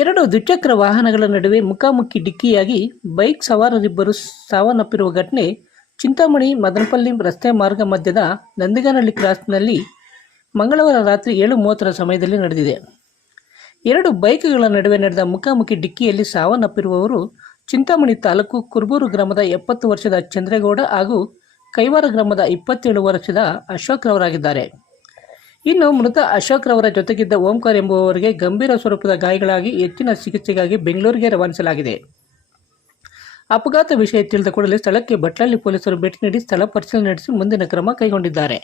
ಎರಡು ದ್ವಿಚಕ್ರ ವಾಹನಗಳ ನಡುವೆ ಮುಖಾಮುಖಿ ಡಿಕ್ಕಿಯಾಗಿ ಬೈಕ್ ಸವಾರರಿಬ್ಬರು ಸಾವನ್ನಪ್ಪಿರುವ ಘಟನೆ ಚಿಂತಾಮಣಿ ಮದನಪಲ್ಲಿ ರಸ್ತೆ ಮಾರ್ಗ ಮಧ್ಯದ ನಂದಿಗಾನಹಳ್ಳಿ ಕ್ರಾಸ್ನಲ್ಲಿ ಮಂಗಳವಾರ ರಾತ್ರಿ 7:30 ಸಮಯದಲ್ಲಿ ನಡೆದಿದೆ. ಎರಡು ಬೈಕ್ಗಳ ನಡುವೆ ನಡೆದ ಮುಖಾಮುಖಿ ಡಿಕ್ಕಿಯಲ್ಲಿ ಸಾವನ್ನಪ್ಪಿರುವವರು ಚಿಂತಾಮಣಿ ತಾಲೂಕು ಕುರ್ಬೂರು ಗ್ರಾಮದ 70 ವರ್ಷದ ಚಂದ್ರೇಗೌಡ ಹಾಗೂ ಕೈವಾರ ಗ್ರಾಮದ 27 ವರ್ಷದ ಅಶೋಕ್ ರವರಾಗಿದ್ದಾರೆ. ಇನ್ನು ಮೃತ ಅಶೋಕ್ ರವರ ಜೊತೆಗಿದ್ದ ಓಂಕಾರ್ ಎಂಬುವವರಿಗೆ ಗಂಭೀರ ಸ್ವರೂಪದ ಗಾಯಗಳಾಗಿ ಹೆಚ್ಚಿನ ಚಿಕಿತ್ಸೆಗಾಗಿ ಬೆಂಗಳೂರಿಗೆ ರವಾನಿಸಲಾಗಿದೆ. ಅಪಘಾತ ವಿಷಯ ತಿಳಿದ ಕೂಡಲೇ ಸ್ಥಳಕ್ಕೆ ಬಟ್ಲಳ್ಳಿ ಪೊಲೀಸರು ಭೇಟಿ ನೀಡಿ ಸ್ಥಳ ಪರಿಶೀಲನೆ ನಡೆಸಿ ಮುಂದಿನ ಕ್ರಮ ಕೈಗೊಂಡಿದ್ದಾರೆ.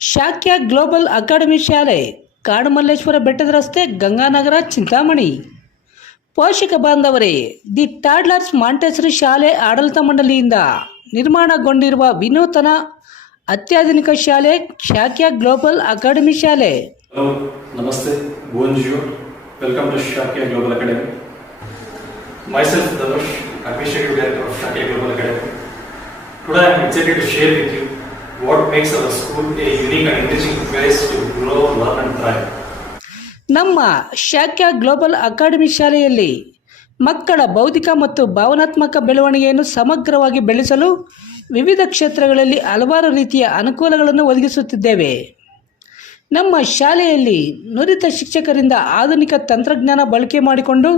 ಶಾಕ್ಯ ಗ್ಲೋಬಲ್ ಅಕಾಡೆಮಿ ಶಾಲೆ, ಕಾಡುಮಲ್ಲೇಶ್ವರ ಬೆಟ್ಟದ ರಸ್ತೆ, ಗಂಗಾನಗರ, ಚಿಂತಾಮಣಿ. ಪೋಷಕ ಬಾಂಧವರೇ, ದಿ ಟಾಡ್ಲರ್ಸ್ ಮಾಂಟೆಸರಿ ಶಾಲೆ ಆಡಳಿತ ಮಂಡಳಿಯಿಂದ ನಿರ್ಮಾಣಗೊಂಡಿರುವ ವಿನೂತನ ಅತ್ಯಾಧುನಿಕ ಶಾಲೆ ಶಾಕ್ಯ ಗ್ಲೋಬಲ್ ಅಕಾಡೆಮಿ ಶಾಲೆ. Hello, Namaste, bonjour, welcome to Shakya Global Academy. Myself, Dhanush, Administrative Director of Shakya Global Academy. Today I am excited to share with you what makes our school a unique and enriching place to grow, learn and thrive. ನಮ್ಮ Shakya global academy ಶಾಲೆಯಲ್ಲಿ ಮಕ್ಕಳ ಬೌದ್ಧಿಕ ಮತ್ತು ಭಾವನಾತ್ಮಕ ಬೆಳವಣಿಗೆಯನ್ನು ಸಮಗ್ರವಾಗಿ ಬೆಳೆಸಲು ವಿವಿಧ ಕ್ಷೇತ್ರಗಳಲ್ಲಿ ಹಲವಾರು ರೀತಿಯ ಅನುಕೂಲಗಳನ್ನು ಒದಗಿಸುತ್ತಿದ್ದೇವೆ. ನಮ್ಮ ಶಾಲೆಯಲ್ಲಿ ನುರಿತ ಶಿಕ್ಷಕರಿಂದ ಆಧುನಿಕ ತಂತ್ರಜ್ಞಾನ ಬಳಕೆ ಮಾಡಿಕೊಂಡು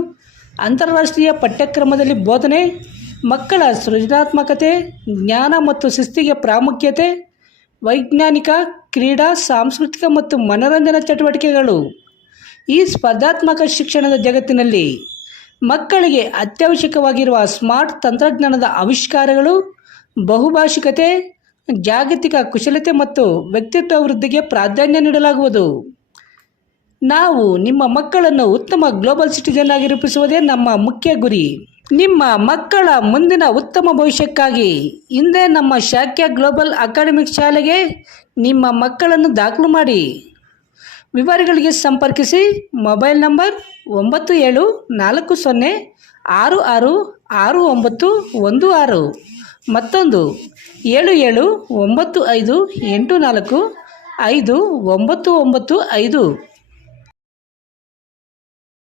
ಅಂತಾರಾಷ್ಟ್ರೀಯ ಪಠ್ಯಕ್ರಮದಲ್ಲಿ ಬೋಧನೆ, ಮಕ್ಕಳ ಸೃಜನಾತ್ಮಕತೆ, ಜ್ಞಾನ ಮತ್ತು ಶಿಸ್ತಿಗೆ ಪ್ರಾಮುಖ್ಯತೆ, ವೈಜ್ಞಾನಿಕ, ಕ್ರೀಡಾ, ಸಾಂಸ್ಕೃತಿಕ ಮತ್ತು ಮನರಂಜನಾ ಚಟುವಟಿಕೆಗಳು. ಈ ಸ್ಪರ್ಧಾತ್ಮಕ ಶಿಕ್ಷಣದ ಜಗತ್ತಿನಲ್ಲಿ ಮಕ್ಕಳಿಗೆ ಅತ್ಯವಶ್ಯಕವಾಗಿರುವ ಸ್ಮಾರ್ಟ್ ತಂತ್ರಜ್ಞಾನದ ಆವಿಷ್ಕಾರಗಳು, ಬಹುಭಾಷಿಕತೆ, ಜಾಗತಿಕ ಕುಶಲತೆ ಮತ್ತು ವ್ಯಕ್ತಿತ್ವ ವೃದ್ಧಿಗೆ ಪ್ರಾಧಾನ್ಯ ನೀಡಲಾಗುವುದು. ನಾವು ನಿಮ್ಮ ಮಕ್ಕಳನ್ನು ಉತ್ತಮ ಗ್ಲೋಬಲ್ ಸಿಟಿಜನ್ ಆಗಿ ರೂಪಿಸುವುದೇ ನಮ್ಮ ಮುಖ್ಯ ಗುರಿ. ನಿಮ್ಮ ಮಕ್ಕಳ ಮುಂದಿನ ಉತ್ತಮ ಭವಿಷ್ಯಕ್ಕಾಗಿ ಹಿಂದೆ ನಮ್ಮ ಶಾಕ್ಯ ಗ್ಲೋಬಲ್ ಅಕಾಡೆಮಿಕ್ ಶಾಲೆಗೆ ನಿಮ್ಮ ಮಕ್ಕಳನ್ನು ದಾಖಲು ಮಾಡಿ. ವಿವರಗಳಿಗೆ ಸಂಪರ್ಕಿಸಿ. ಮೊಬೈಲ್ ನಂಬರ್ 9740666916, ಮತ್ತೊಂದು 7795845995.